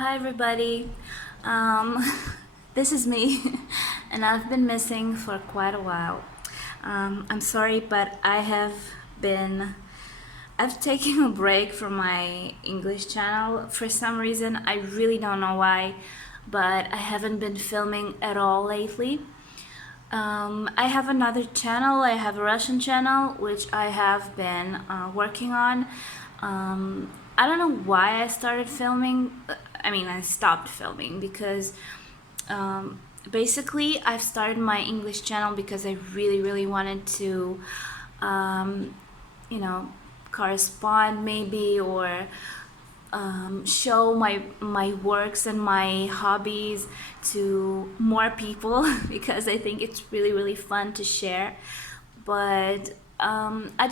Hi everybody. Um, this is me, and I've been missing for quite a while. I'm sorry, but I've taken a break from my English channel for some reason. I really don't know why, but I haven't been filming at all lately. I have another channel. I have a Russian channel which I have been working on. I don't know why I started filming. I stopped filming because basically I've started my English channel because I really wanted to, um, you know, correspond maybe or show my works and my hobbies to more people because I think it's really fun to share. But I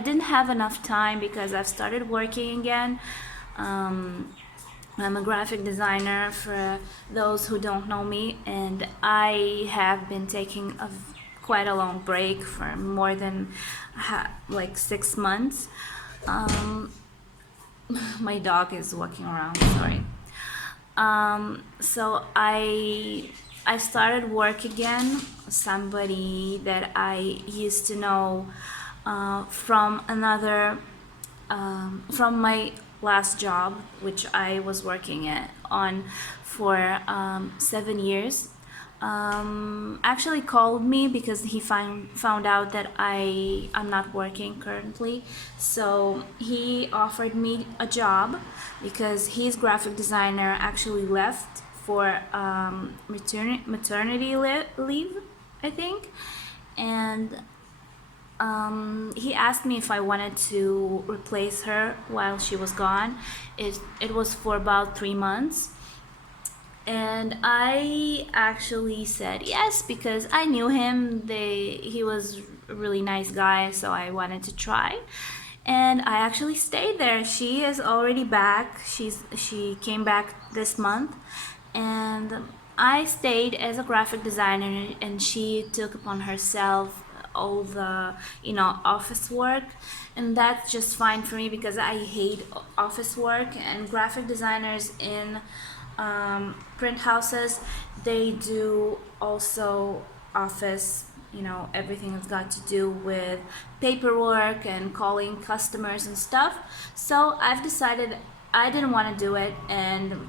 didn't have enough time because I've started working again. I'm a graphic designer for those who don't know me, and I have been taking quite a long break for more than like 6 months. Um, my dog is walking around, sorry. So I started work again. Somebody that I used to know from from my last job, which I was working on for 7 years, actually called me because he found out that I'm not working currently. So he offered me a job because his graphic designer actually left for maternity leave, I think. And he asked me if I wanted to replace her while she was gone. It was for about 3 months. And I actually said yes because I knew him. He was a really nice guy, so I wanted to try. And I actually stayed there. She is already back. She came back this month, and I stayed as a graphic designer, and she took upon herself all the office work, and that's just fine for me because I hate office work. And graphic designers in print houses, they do also office, everything that's got to do with paperwork and calling customers and stuff. So I've decided I didn't want to do it. And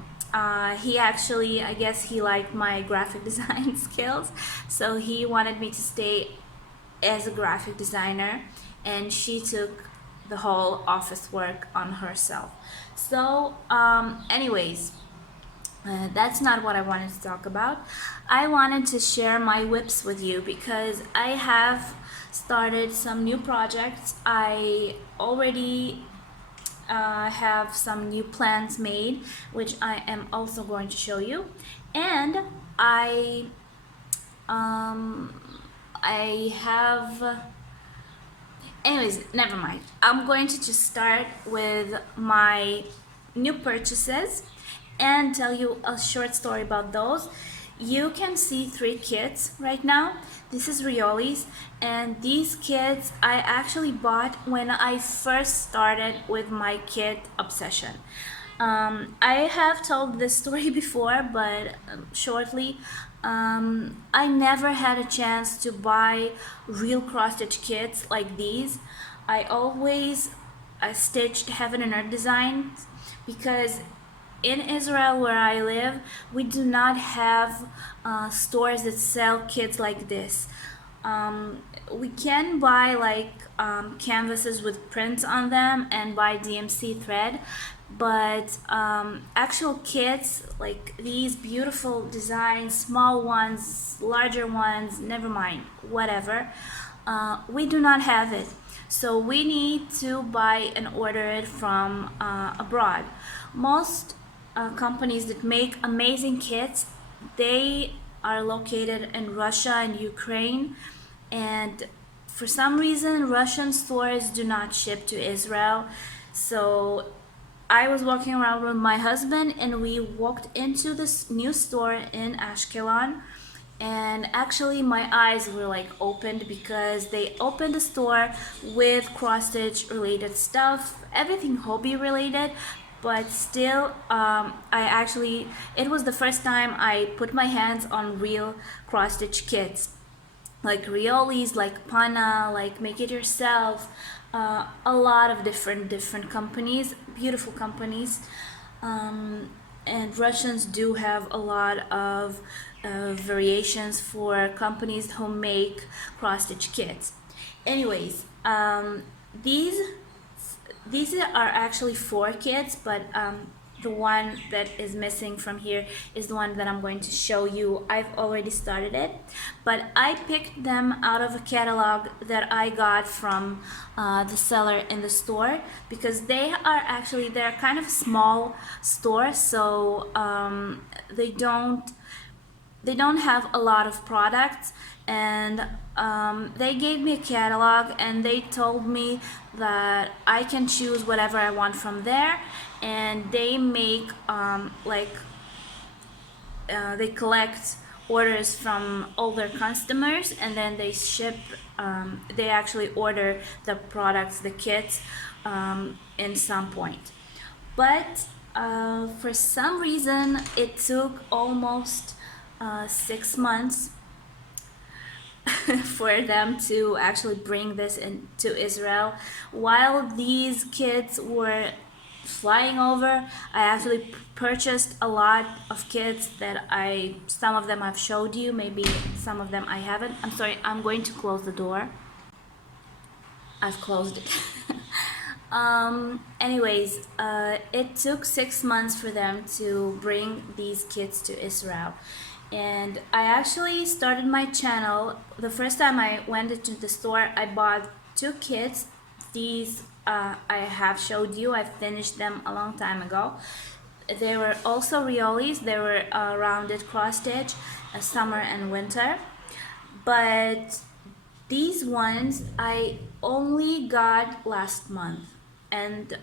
he actually, I guess he liked my graphic design skills, so he wanted me to stay as a graphic designer, and she took the whole office work on herself. So anyways, that's not what I wanted to talk about. I wanted to share my whips with you because I have started some new projects. I already have some new plans made, which I am also going to show you. And um, I have. Anyways, never mind. I'm going to just start with my new purchases and tell you a short story about those. You can see 3 kits right now. This is Rioli's, and these kits I actually bought when I first started with my kit obsession. I have told this story before, but shortly, I never had a chance to buy real cross-stitch kits like these. I always stitched heaven and earth designs because in Israel, where I live, we do not have stores that sell kits like this. We can buy like canvases with prints on them and buy DMC thread, but actual kits like these beautiful designs, small ones, larger ones, never mind, whatever, we do not have it. So we need to buy and order it from abroad. Most companies that make amazing kits, they are located in Russia and Ukraine, and for some reason Russian stores do not ship to Israel. So I was walking around with my husband and we walked into this new store in Ashkelon, and actually my eyes were like opened because they opened the store with cross stitch related stuff, everything hobby related, but still, it was the first time I put my hands on real cross-stitch kits, like Riolis, like Pana, like Make It Yourself, a lot of different companies, beautiful companies. And Russians do have a lot of variations for companies who make cross-stitch kits. Anyways, these these are actually 4 kits, but the one that is missing from here is the one that I'm going to show you. I've already started it, but I picked them out of a catalog that I got from the seller in the store, because they're kind of small store, so they don't have a lot of products, and they gave me a catalog and they told me that I can choose whatever I want from there, and they make they collect orders from all their customers, and then they ship, they actually order the products, the kits, in some point. But for some reason it took almost 6 months for them to actually bring this into Israel. While these kids were flying over, I actually purchased a lot of kits that some of them I've showed you, maybe some of them I haven't. I'm sorry, I'm going to close the door. I've closed it. Anyways, it took 6 months for them to bring these kits to Israel. And I actually started my channel. The first time I went into the store, I bought 2 kits. These I have showed you. I finished them a long time ago. They were also Riolis. They were rounded cross stitch, summer and winter. But these ones I only got last month. And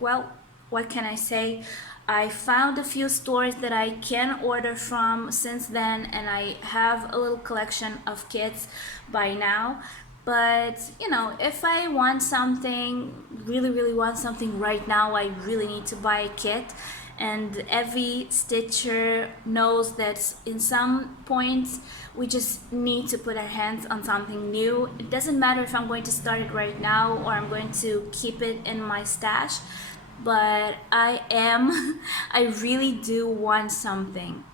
well, what can I say? I found a few stores that I can order from since then, and I have a little collection of kits by now. But you know, if I want something, really want something right now, I really need to buy a kit. And every stitcher knows that in some points we just need to put our hands on something new. It doesn't matter if I'm going to start it right now or I'm going to keep it in my stash, but I really do want something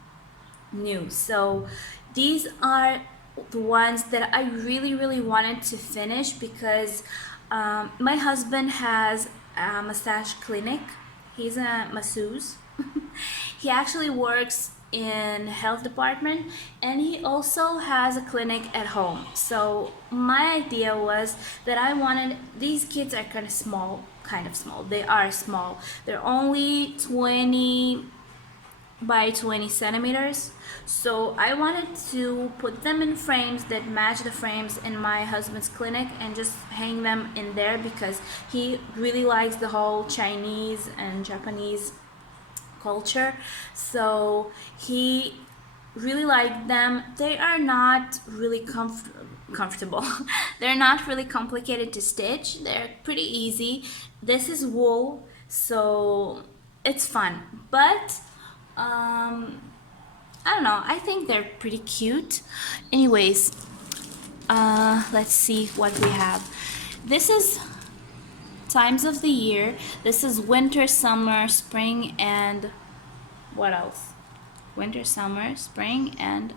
new. So these are the ones that I really wanted to finish, because my husband has a massage clinic. He's a masseuse. He actually works in health department, and he also has a clinic at home. So my idea was that I wanted, these kids are kind of small. They are small. They're only 20 by 20 centimeters. So I wanted to put them in frames that match the frames in my husband's clinic and just hang them in there, because he really likes the whole Chinese and Japanese culture. So he really liked them. They are not really comfortable. They're not really complicated to stitch. They're pretty easy. This is wool, so it's fun. But I don't know, I think they're pretty cute. Anyways, let's see what we have. This is times of the year. This is winter, summer, spring, and what else? Winter, summer, spring, and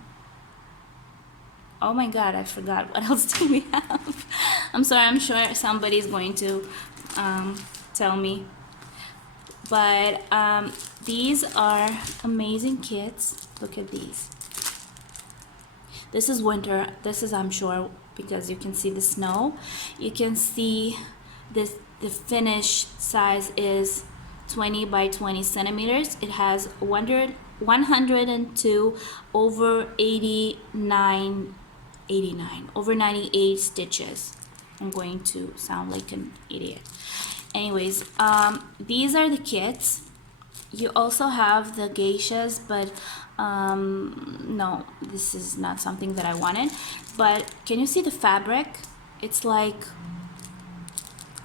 oh my god, I forgot. What else do we have? I'm sorry, I'm sure somebody's going to tell me. But these are amazing kits. Look at these. This is winter. This is, I'm sure, because you can see the snow. You can see this. The finished size is 20 by 20 centimeters. It has 102 over 89, over 98 stitches. I'm going to sound like an idiot. Anyways, these are the kits. You also have the geishas, but no, this is not something that I wanted. But can you see the fabric? It's like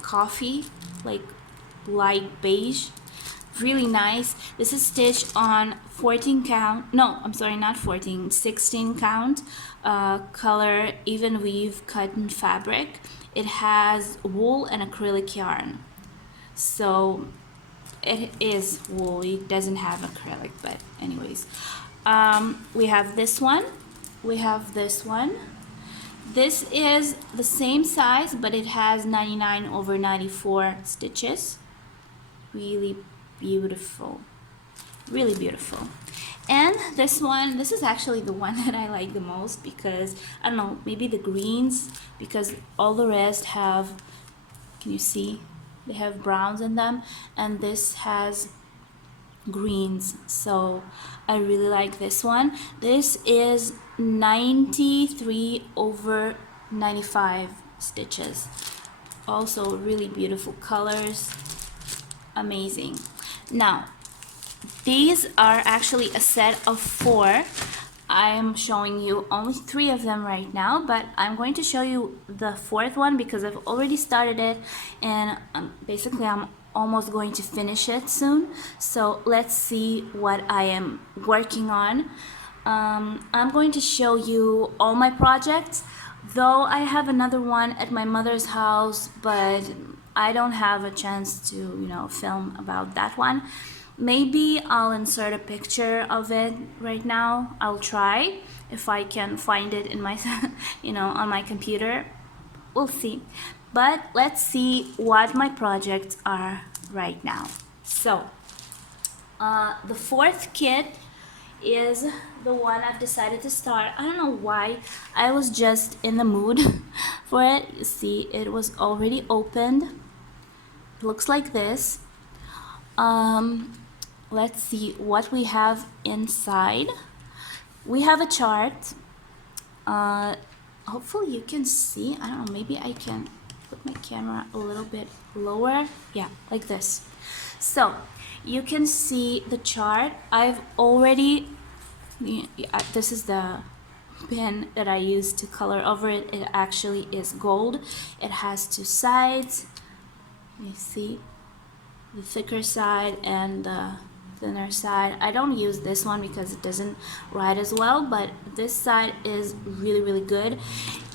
coffee, like light beige, really nice. This is stitched on 14 count, no, I'm sorry, not 14, 16 count color even weave cotton fabric. It has wool and acrylic yarn, so it is wool, it doesn't have acrylic, but anyways. We have this one, we have this one. This is the same size, but it has 99/94 stitches. Really beautiful, really beautiful. And this one, this is actually the one that I like the most, because I don't know, maybe the greens, because all the rest have, can you see, they have browns in them, and this has greens, so I really like this one. This is 93/95 stitches. Also really beautiful colors, amazing. Now these are actually a set of 4. I'm showing you only 3 of them right now, but I'm going to show you the 4th one because I've already started it, and basically I'm almost going to finish it soon. So let's see what I am working on. I'm going to show you all my projects, though I have another one at my mother's house, but I don't have a chance to, you know, film about that one. Maybe I'll insert a picture of it right now. I'll try if I can find it in my you know, on my computer. We'll see. But let's see what my projects are right now. So the 4th kit is the one I've decided to start. I don't know why, I was just in the mood for it. You see, it was already opened. It looks like this. Let's see what we have inside. We have a chart. Hopefully you can see. I don't know, maybe I can put my camera a little bit lower. Yeah, like this. So you can see the chart. I've already, this is the pen that I used to color over it. It actually is gold. It has 2 sides. You see the thicker side and the thinner side. I don't use this one because it doesn't write as well, but this side is really good.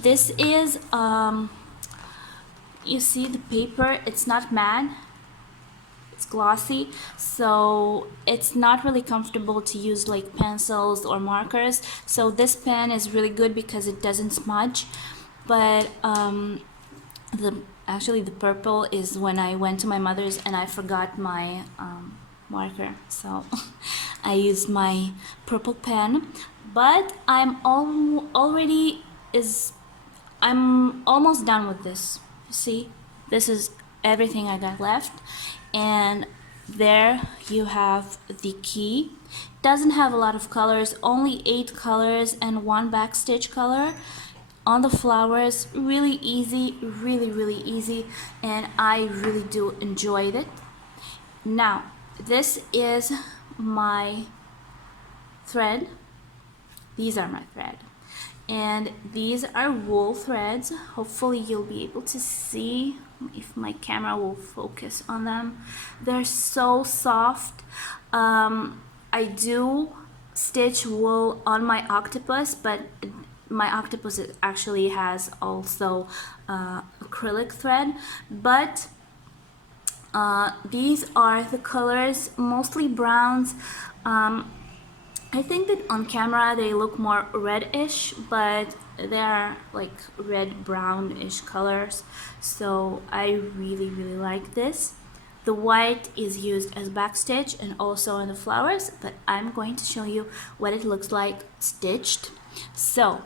This is you see the paper, it's not matte, it's glossy, so it's not really comfortable to use like pencils or markers. So this pen is really good because it doesn't smudge. But actually the purple is when I went to my mother's and I forgot my marker, so I used my purple pen. But I'm almost done with this. You see, this is everything I got left, and there you have the key. Doesn't have a lot of colors, only 8 colors and 1 backstitch color. On the flowers, really easy, really easy, and I really do enjoy it. Now this is my thread. These are my thread, and these are wool threads. Hopefully you'll be able to see if my camera will focus on them. They're so soft. I do stitch wool on my octopus, but my octopus actually has also acrylic thread. But these are the colors, mostly browns. I think that on camera they look more reddish, but they're like red brownish colors, so I really like this. The white is used as backstitch and also on the flowers, but I'm going to show you what it looks like stitched. So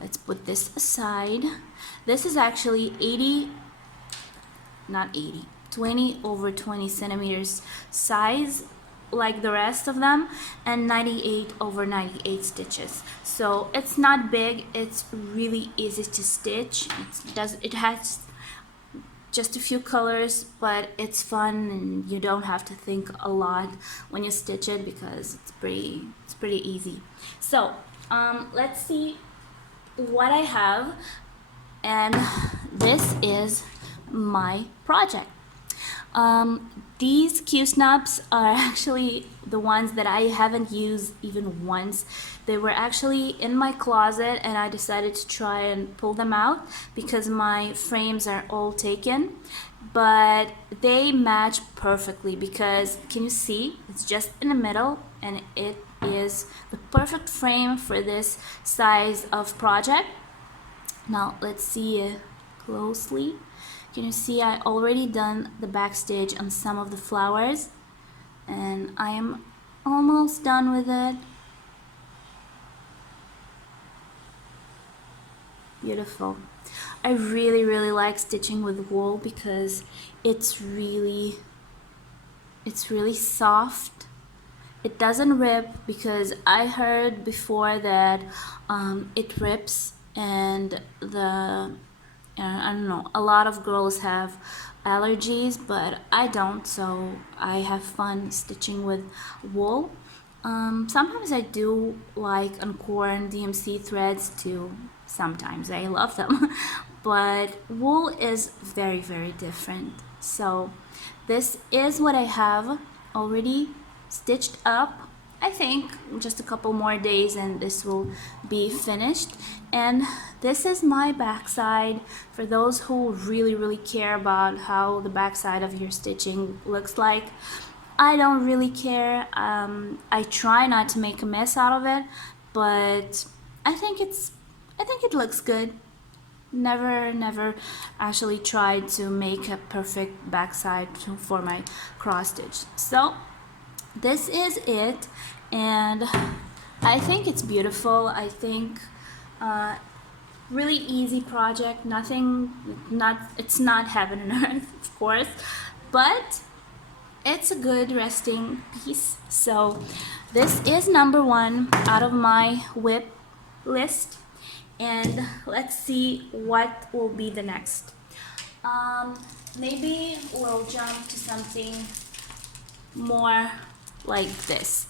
let's put this aside. This is actually 20/20 centimeters size, like the rest of them, and 98/98 stitches. So it's not big, it's really easy to stitch. It has just a few colors, but it's fun and you don't have to think a lot when you stitch it because it's pretty easy. So let's see what I have, and this is my project. These Q-snaps are actually the ones that I haven't used even once. They were actually in my closet and I decided to try and pull them out because my frames are all taken. But they match perfectly because, can you see? It's just in the middle and it is the perfect frame for this size of project. Now let's see it closely. Can you see I already done the backstage on some of the flowers and I am almost done with it. Beautiful. I really like stitching with wool because it's really soft. It doesn't rip because I heard before that it rips and I don't know, a lot of girls have allergies, but I don't, so I have fun stitching with wool. Sometimes I do like uncorn DMC threads too. Sometimes I love them, but wool is very different. So this is what I have already stitched up. I think just a couple more days and this will be finished. And this is my backside for those who really care about how the backside of your stitching looks like. I don't really care. I try not to make a mess out of it, but I think it looks good. Never actually tried to make a perfect backside for my cross stitch. So this is it, and I think it's beautiful. I think really easy project. It's not heaven and earth, of course, but it's a good resting piece. So this is number 1 out of my whip list, and let's see what will be the next. Maybe we'll jump to something more like this.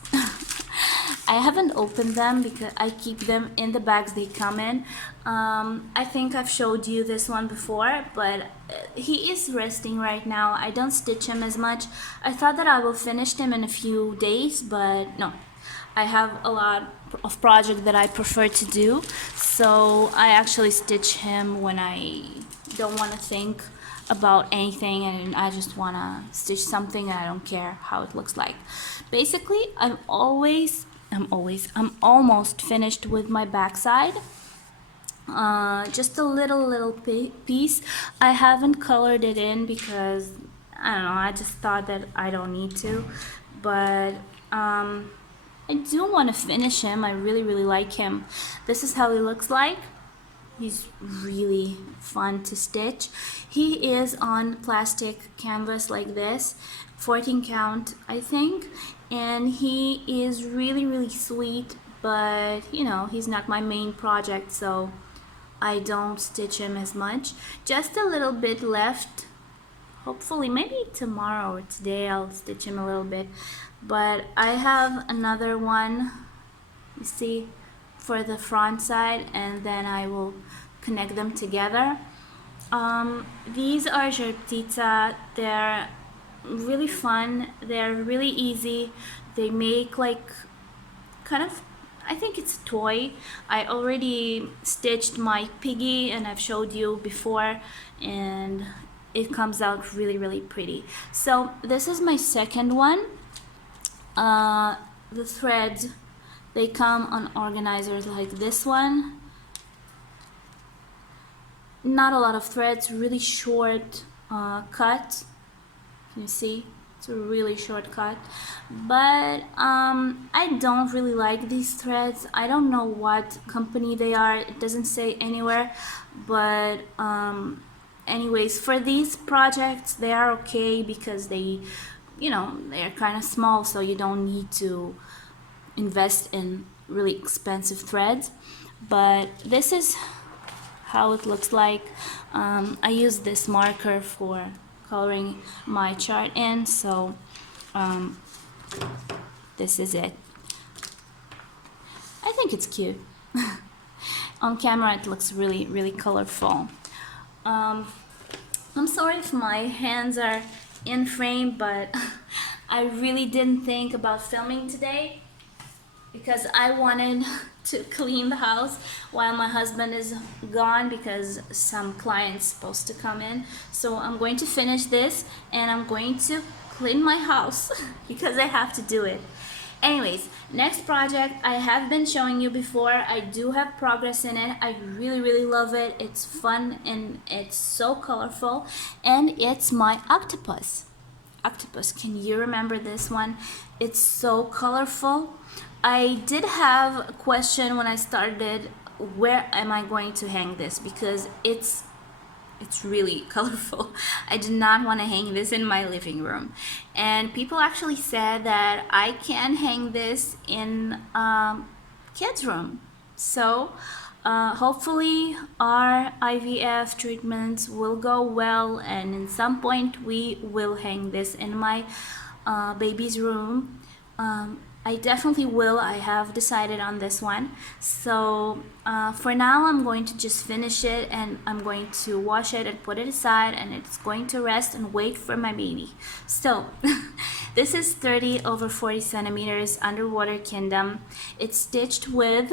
I haven't opened them because I keep them in the bags they come in. I think I've showed you this one before, but he is resting right now. I don't stitch him as much. I thought that I will finish him in a few days, but no. I have a lot of projects that I prefer to do, so I actually stitch him when I don't want to think about anything and I just want to stitch something and I don't care how it looks like. Basically, I'm almost finished with my backside. Just a little piece. I haven't colored it in because I don't know, I just thought that I don't need to, but I do want to finish him. I really like him. This is how he looks like. He's really fun to stitch. He is on plastic canvas like this, 14 count I think, and he is really sweet, but you know, he's not my main project, so I don't stitch him as much. Just a little bit left. Hopefully maybe tomorrow or today I'll stitch him a little bit, but I have another one, you see, for the front side, and then I will connect them together. These are Jartita. They're really fun. They're really easy. They make like kind of, I think it's a toy. I already stitched my piggy and I've showed you before, and it comes out really pretty. So this is my second one. The threads, they come on organizers like this one. Not a lot of threads, really short cut. You see, it's a really short cut, but I don't really like these threads. I don't know what company they are, it doesn't say anywhere, but anyways, for these projects they are okay because they, you know, they're kind of small, so you don't need to invest in really expensive threads. But this is how it looks like. I use this marker for coloring my chart in, so this is it. I think it's cute. On camera it looks really colorful. I'm sorry if my hands are in frame, but I really didn't think about filming today because I wanted to clean the house while my husband is gone because some client's supposed to come in. So I'm going to finish this and I'm going to clean my house because I have to do it. Anyways, next project I have been showing you before. I do have progress in it. I really love it. It's fun and it's so colorful, and it's my octopus. Can you remember this one? It's so colorful. I did have a question when I started, where am I going to hang this, because it's really colorful. I did not want to hang this in my living room, and people actually said that I can hang this in kids room. So hopefully our IVF treatments will go well, and in some point we will hang this in my baby's room. I definitely will. I have decided on this one. So for now I'm going to just finish it, and I'm going to wash it and put it aside, and it's going to rest and wait for my baby. So this is 30 over 40 centimeters underwater kingdom. It's stitched with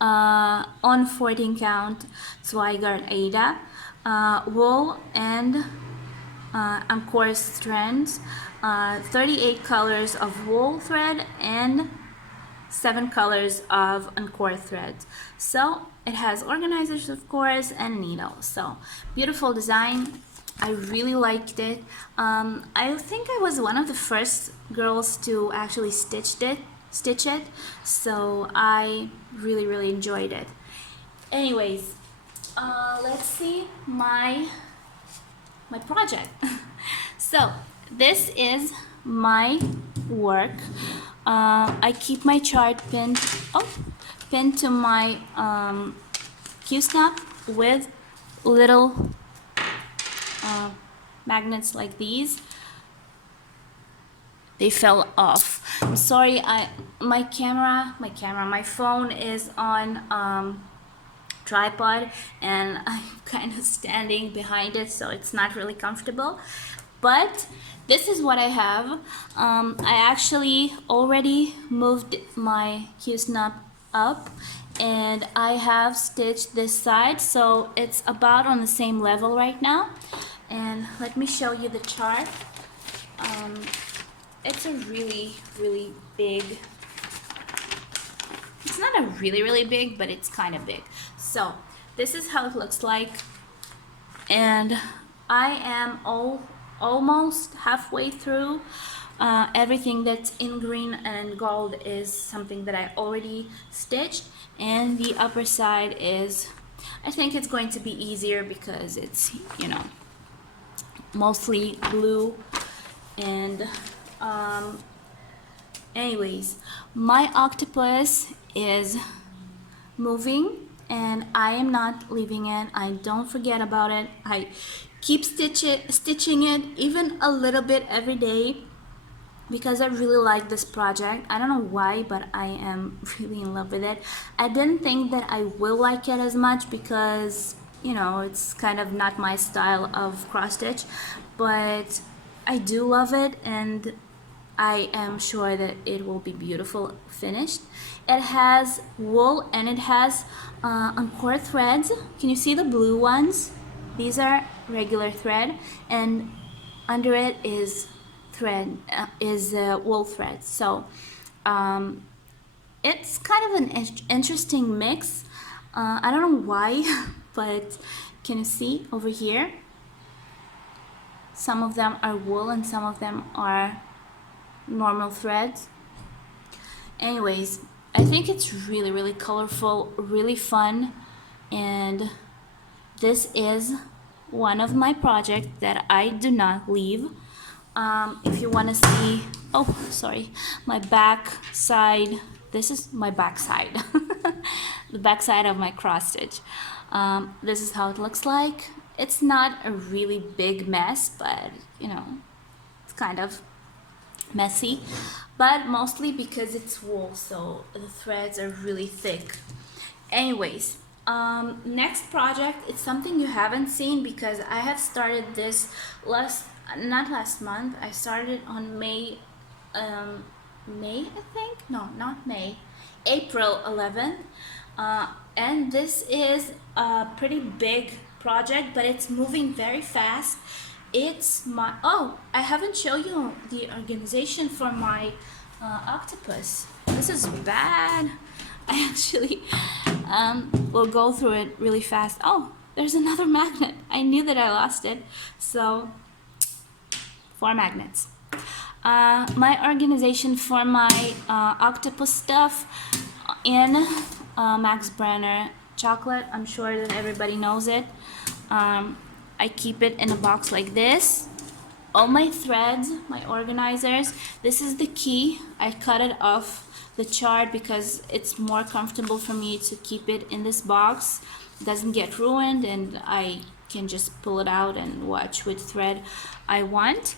on 14 count Zweigart Ada wool and Encore strands, 38 colors of wool thread and 7 colors of Encore threads. So it has organizers, of course, and a needle. So beautiful design. I really liked it. I think I was one of the first girls to actually stitch it. So I really enjoyed it. Anyways, let's see my project. So this is my work. I keep my chart pinned to my Q-snap with little magnets like these. They fell off. I'm sorry. My phone is on tripod, and I'm kind of standing behind it, so it's not really comfortable. But this is what I have. I actually already moved my Q-snap up, and I have stitched this side, so it's about on the same level right now. And let me show you the chart. It's a really big, it's not a really big, but it's kind of big. So this is how it looks like, and I am almost halfway through. Everything that's in green and gold is something that I already stitched, and the upper side is, I think it's going to be easier because it's, you know, mostly blue. And anyways, my octopus is moving and I am not leaving it. I don't forget about it. I keep stitching it even a little bit every day because I really like this project. I don't know why, but I am really in love with it. I didn't think that I will like it as much because, you know, it's kind of not my style of cross stitch, but I do love it, and I am sure that it will be beautiful finished. It has wool and it has Encore threads. Can you see the blue ones? These are regular thread, and under it is wool thread. So it's kind of an interesting mix. I don't know why, but can you see over here? Some of them are wool and some of them are normal threads. Anyways, I think it's really colorful, really fun, and this is one of my projects that I do not leave. If you want to see, oh sorry, my back side, this is my back side, the back side of my cross stitch. This is how it looks like. It's not a really big mess, but you know, it's kind of messy, but mostly because it's wool, so the threads are really thick. Anyways, next project, it's something you haven't seen because I have started this not last month. I started on May, May I think. No, not May. April 11th. And this is a pretty big project, but it's moving very fast. It's my, oh, I haven't shown you the organization for my octopus. This is bad. I actually will go through it really fast. Oh, there's another magnet. I knew that I lost it. So 4 magnets. My organization for my octopus stuff in Max Brenner chocolate. I'm sure that everybody knows it. I keep it in a box like this. All my threads, my organizers, this is the key. I cut it off the chart because it's more comfortable for me to keep it in this box. It doesn't get ruined, and I can just pull it out and watch which thread I want.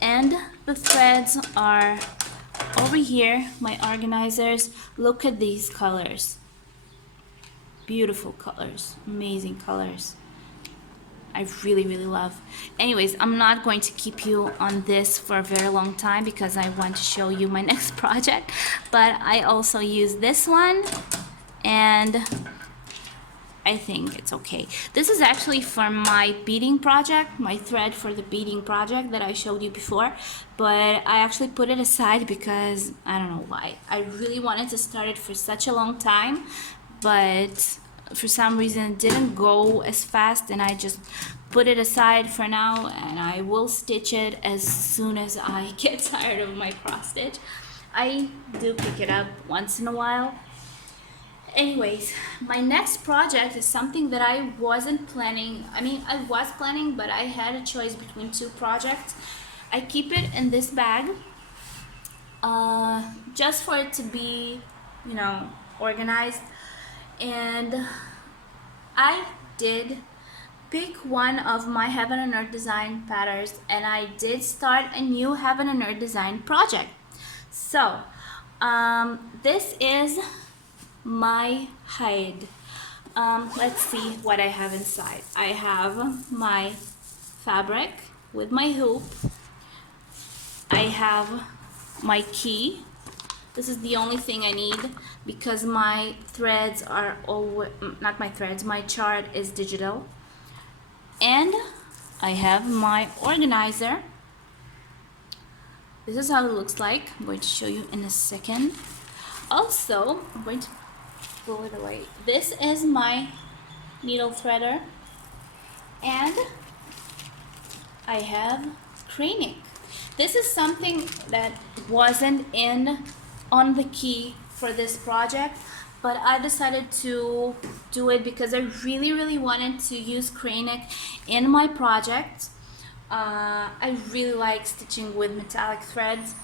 And the threads are over here, my organizers. Look at these colors. Beautiful colors, amazing colors. I really love. Anyways, I'm not going to keep you on this for a very long time because I want to show you my next project. But I also use this one, and I think it's okay. This is actually for my beading project, my thread for the beading project that I showed you before, but I actually put it aside because I don't know why. I really wanted to start it for such a long time, but for some reason it didn't go as fast, and I just put it aside for now, and I will stitch it as soon as I get tired of my cross stitch. I do pick it up once in a while. Anyways, my next project is something that I wasn't planning. I mean, I was planning, but I had a choice between 2 projects. I keep it in this bag just for it to be, you know, organized. And I did pick one of my Heaven and Earth design patterns, and I did start a new Heaven and Earth design project. So this is my hide. Let's see what I have inside. I have my fabric with my hoop. I have my key. This is the only thing I need because my threads are always, not my threads, my chart is digital. And I have my organizer. This is how it looks like. I'm going to show you in a second. Also, I'm going to pull it away. This is my needle threader, and I have crane ink. This is something that wasn't on the key for this project, but I decided to do it because I really wanted to use crane ink in my project. I really like stitching with metallic threads.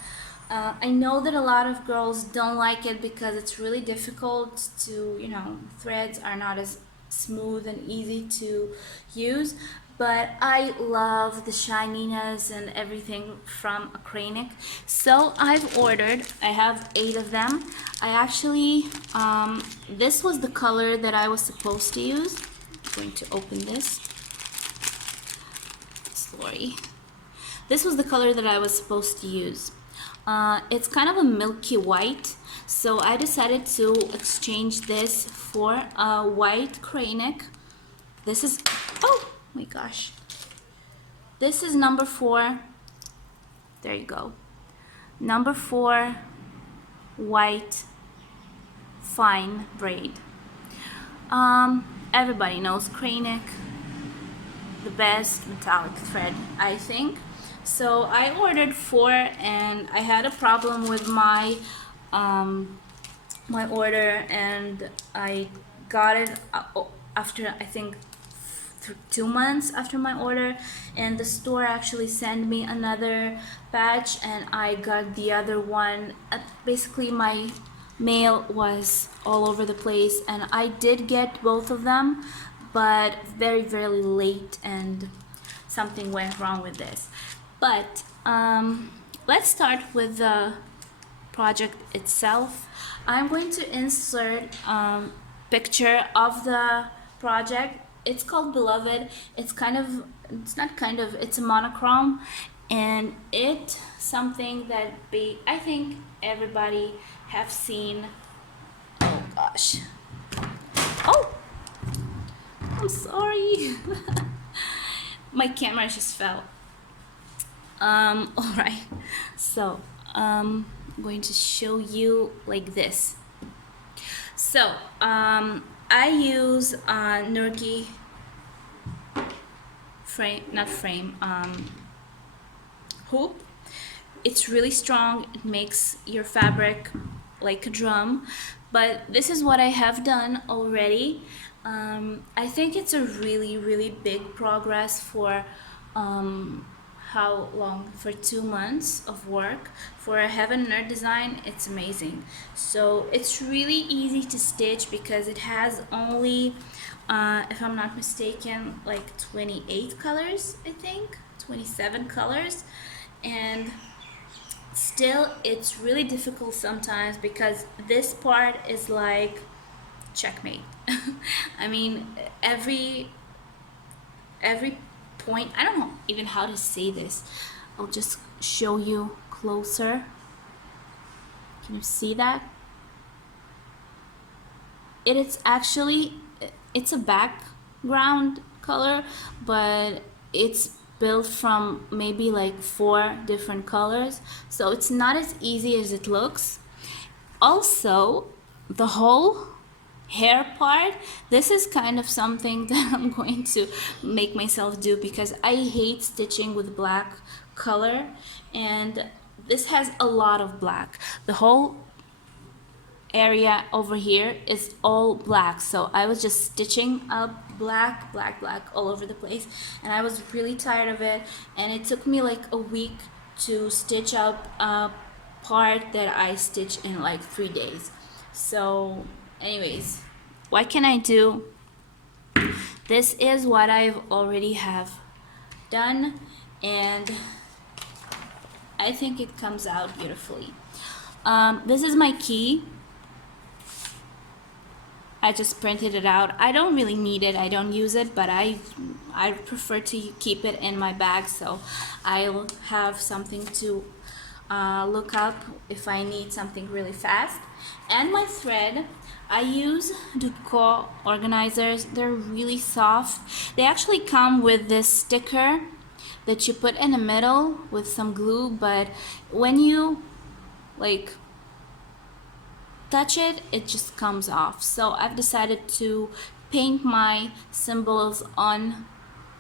I know that a lot of girls don't like it because it's really difficult to, you know, threads are not as smooth and easy to use, but I love the shininess and everything from acrylic. So I've ordered, I have 8 of them. I actually, this was the color that I was supposed to use. I'm going to open this. Sorry. This was the color that I was supposed to use. It's kind of a milky white, so I decided to exchange this for a white cranic. This is, oh my gosh, this is number 4. There you go. Number 4 white fine braid. Everybody knows cranic, the best metallic thread, I think. So I ordered 4, and I had a problem with my my order, and I got it after, I think, 2 months after my order, and the store actually sent me another batch, and I got the other one. Basically my mail was all over the place, and I did get both of them, but very late, and something went wrong with this. But let's start with the project itself. I'm going to insert picture of the project. It's called Beloved. It's kind of it's not kind of, it's a monochrome, and it's something that I think everybody have seen. Oh gosh. Oh, I'm sorry. My camera just fell. All right. So I'm going to show you like this. So I use Nurki hoop. It's really strong. It makes your fabric like a drum, but this is what I have done already. I think it's a really big progress for how long? For 2 months of work. For a Heaven Nerd design, it's amazing. So it's really easy to stitch because it has only, if I'm not mistaken, like 28 colors, I think, 27 colors. And still, it's really difficult sometimes because this part is like checkmate. I mean, every point, I don't know even how to say this. I'll just show you closer. Can you see that? It is actually, it's a background color, but it's built from maybe like 4 different colors, so it's not as easy as it looks. Also, the whole hair part, this is kind of something that I'm going to make myself do because I hate stitching with black color, and this has a lot of black. The whole area over here is all black, so I was just stitching up black all over the place, and I was really tired of it, and it took me like a week to stitch up a part that I stitched in like 3 days. So anyways, what can I do? This is what I've already have done, and I think it comes out beautifully. This is my key. I just printed it out. I don't really need it. I don't use it, but I prefer to keep it in my bag, so I'll have something to look up if I need something really fast. And my thread, I use Dutco organizers. They're really soft. They actually come with this sticker that you put in the middle with some glue, but when you like touch it, it just comes off. So I've decided to paint my symbols on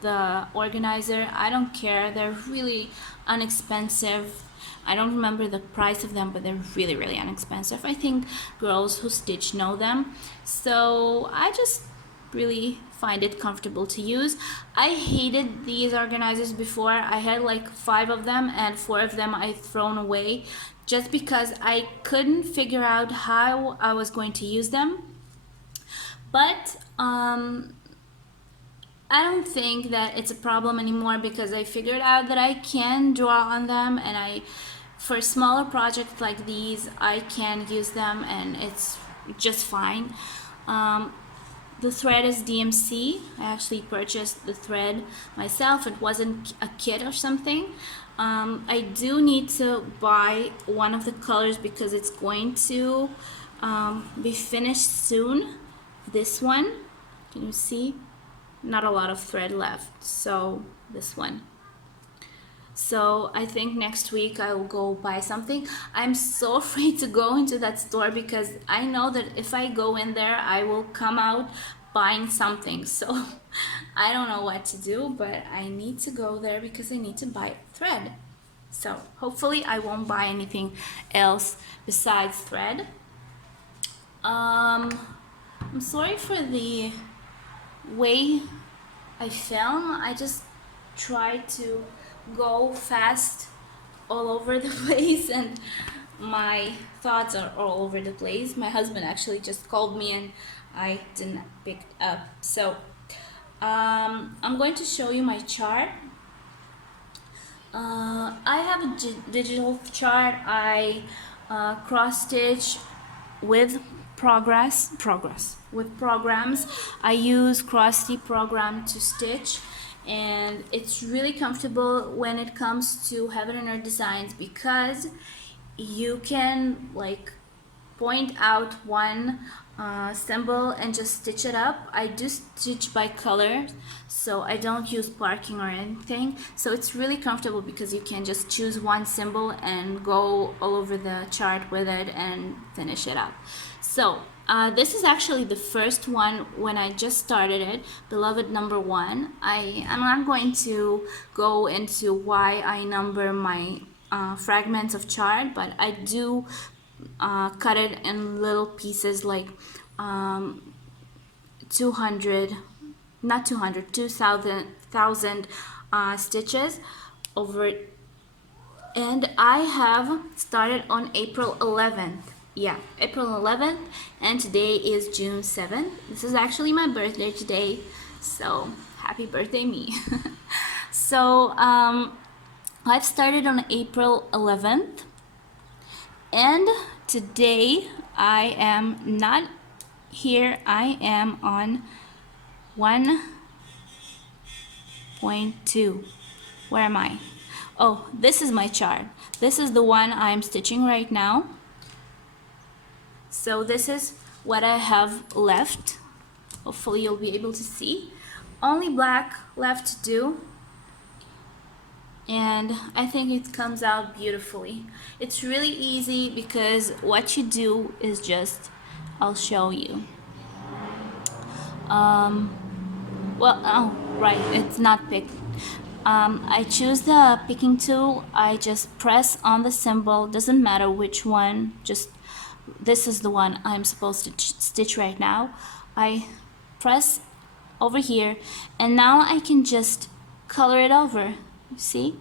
the organizer. I don't care, they're really inexpensive. I don't remember the price of them, but they're really inexpensive. I think girls who stitch know them, so I just really find it comfortable to use. I hated these organizers before. I had like 5 of them, and 4 of them I thrown away just because I couldn't figure out how I was going to use them. But I don't think that it's a problem anymore because I figured out that I can draw on them, and for smaller projects like these, I can use them, and it's just fine. The thread is DMC. I actually purchased the thread myself. It wasn't a kit or something. I do need to buy one of the colors because it's going to be finished soon. This one, can you see? Not a lot of thread left, so this one. So I think next week I will go buy something. I'm so afraid to go into that store because I know that if I go in there, I will come out buying something. So I don't know what to do, but I need to go there because I need to buy thread. So hopefully I won't buy anything else besides thread. I'm sorry for the way I film. I just try to go fast all over the place, and my thoughts are all over the place. My husband actually just called me and I didn't pick it up. So I'm going to show you my chart. I have a digital chart. I cross stitch with programs. I use cross stitch program to stitch, and it's really comfortable when it comes to heaven and earth designs, because you can like point out one symbol and just stitch it up. I do stitch by color, so I don't use parking or anything, so it's really comfortable because you can just choose one symbol and go all over the chart with it and finish it up. So this is actually the first one when I just started it, beloved number 1. I'm not going to go into why I number my fragments of chart, but I do cut it in little pieces, like 200, not 200, 2,000 stitches over it. And I have started on April 11th. Yeah, April 11th, and today is June 7th. This is actually my birthday today, so happy birthday me. So I've started on April 11th, and today I am not here. I am on 1.2. Where am I? Oh, this is my chart. This is the one I'm stitching right now. So this is what I have left. Hopefully you'll be able to see. Only black left to do, and I think it comes out beautifully. It's really easy because what you do is just, I'll show you. Well, oh, right, it's not picked. I choose the picking tool. I just press on the symbol, doesn't matter which one, just this is the one I'm supposed to stitch right now. I press over here, and now I can just color it over. You see?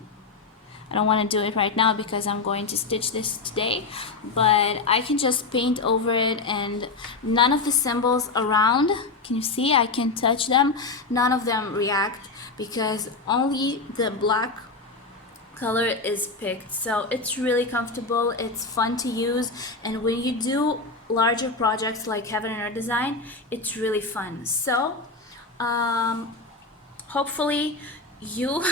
I don't want to do it right now because I'm going to stitch this today, but I can just paint over it, and none of the symbols around, can you see? I can touch them. None of them react because only the black color is picked. So it's really comfortable, it's fun to use, and when you do larger projects like heaven and earth design, it's really fun. So hopefully you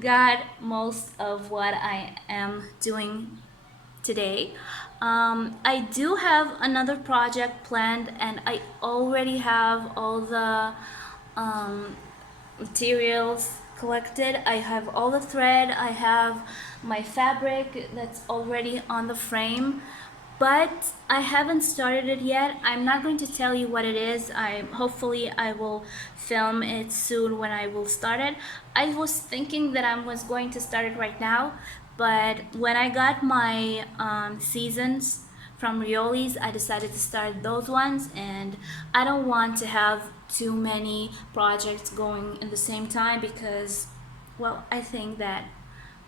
got most of what I am doing today. I do have another project planned, and I already have all the materials collected. I have all the thread, I have my fabric that's already on the frame, but I haven't started it yet. I'm not going to tell you what it is. Hopefully I will film it soon when I will start it. I was thinking that I was going to start it right now, but when I got my seasons from Rioli's, I decided to start those ones, and I don't want to have too many projects going in the same time because, well, I think that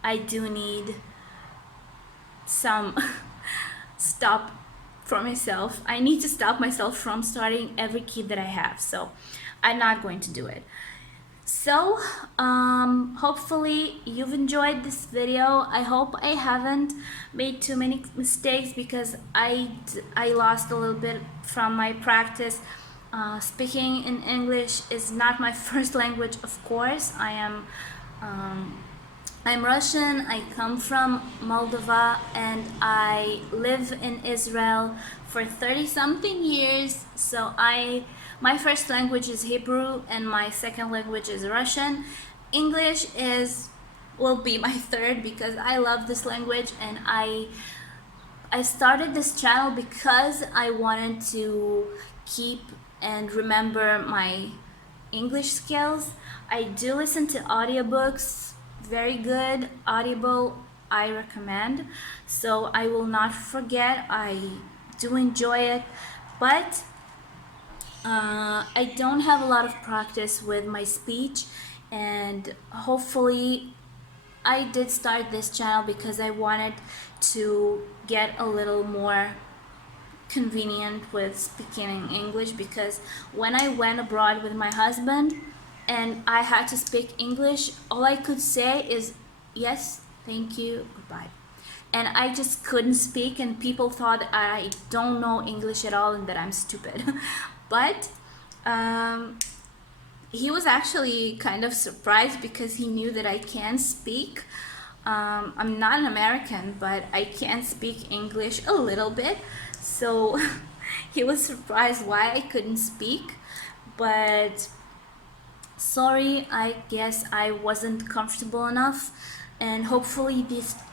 I do need some stop for myself. I need to stop myself from starting every kit that I have, so I'm not going to do it. So hopefully you've enjoyed this video. I hope I haven't made too many mistakes because I lost a little bit from my practice. Speaking in English is not my first language, of course. I'm Russian. I come from Moldova, and I live in Israel for 30-something years. So my first language is Hebrew, and my second language is Russian. English will be my third because I love this language, and I started this channel because I wanted to keep and remember my English skills. I do listen to audiobooks, very good. Audible, I recommend, so I will not forget. I do enjoy it, but I don't have a lot of practice with my speech, and hopefully I did start this channel because I wanted to get a little more convenient with speaking in English, because when I went abroad with my husband and I had to speak English, all I could say is yes, thank you, goodbye. And I just couldn't speak, and people thought I don't know English at all and that I'm stupid. But he was actually kind of surprised because he knew that I can speak. I'm not an American, but I can speak English a little bit. So he was surprised why I couldn't speak. But sorry, I guess I wasn't comfortable enough. And hopefully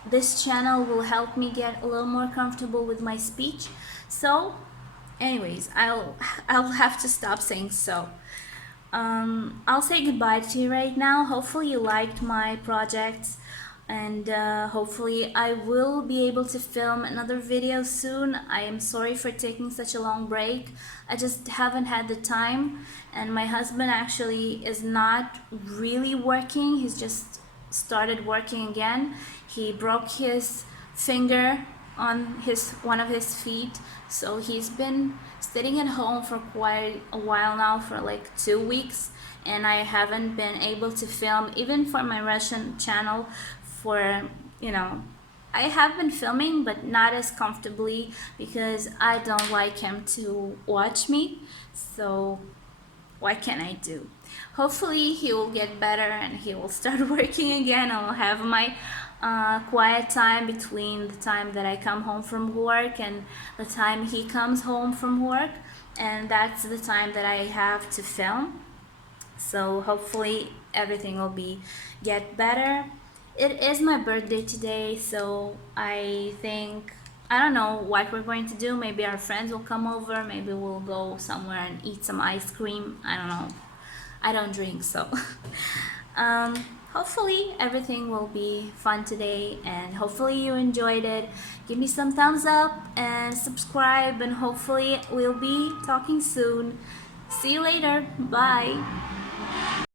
this channel will help me get a little more comfortable with my speech. So anyways, I'll have to stop saying so. I'll say goodbye to you right now. Hopefully you liked my projects, and hopefully I will be able to film another video soon. I am sorry for taking such a long break. I just haven't had the time, and my husband actually is not really working. He's just started working again. He broke his finger on one of his feet, so he's been sitting at home for quite a while now, for like 2 weeks, and I haven't been able to film even for my Russian channel. For, I have been filming, but not as comfortably because I don't like him to watch me. So what can I do? Hopefully he will get better and he will start working again. I'll have my quiet time between the time that I come home from work and the time he comes home from work, and that's the time that I have to film. So hopefully everything will get better. It is my birthday today, so I think, I don't know what we're going to do. Maybe our friends will come over, maybe we'll go somewhere and eat some ice cream. I don't know. I don't drink, so hopefully everything will be fun today, and hopefully you enjoyed it. Give me some thumbs up and subscribe, and hopefully we'll be talking soon. See you later. Bye.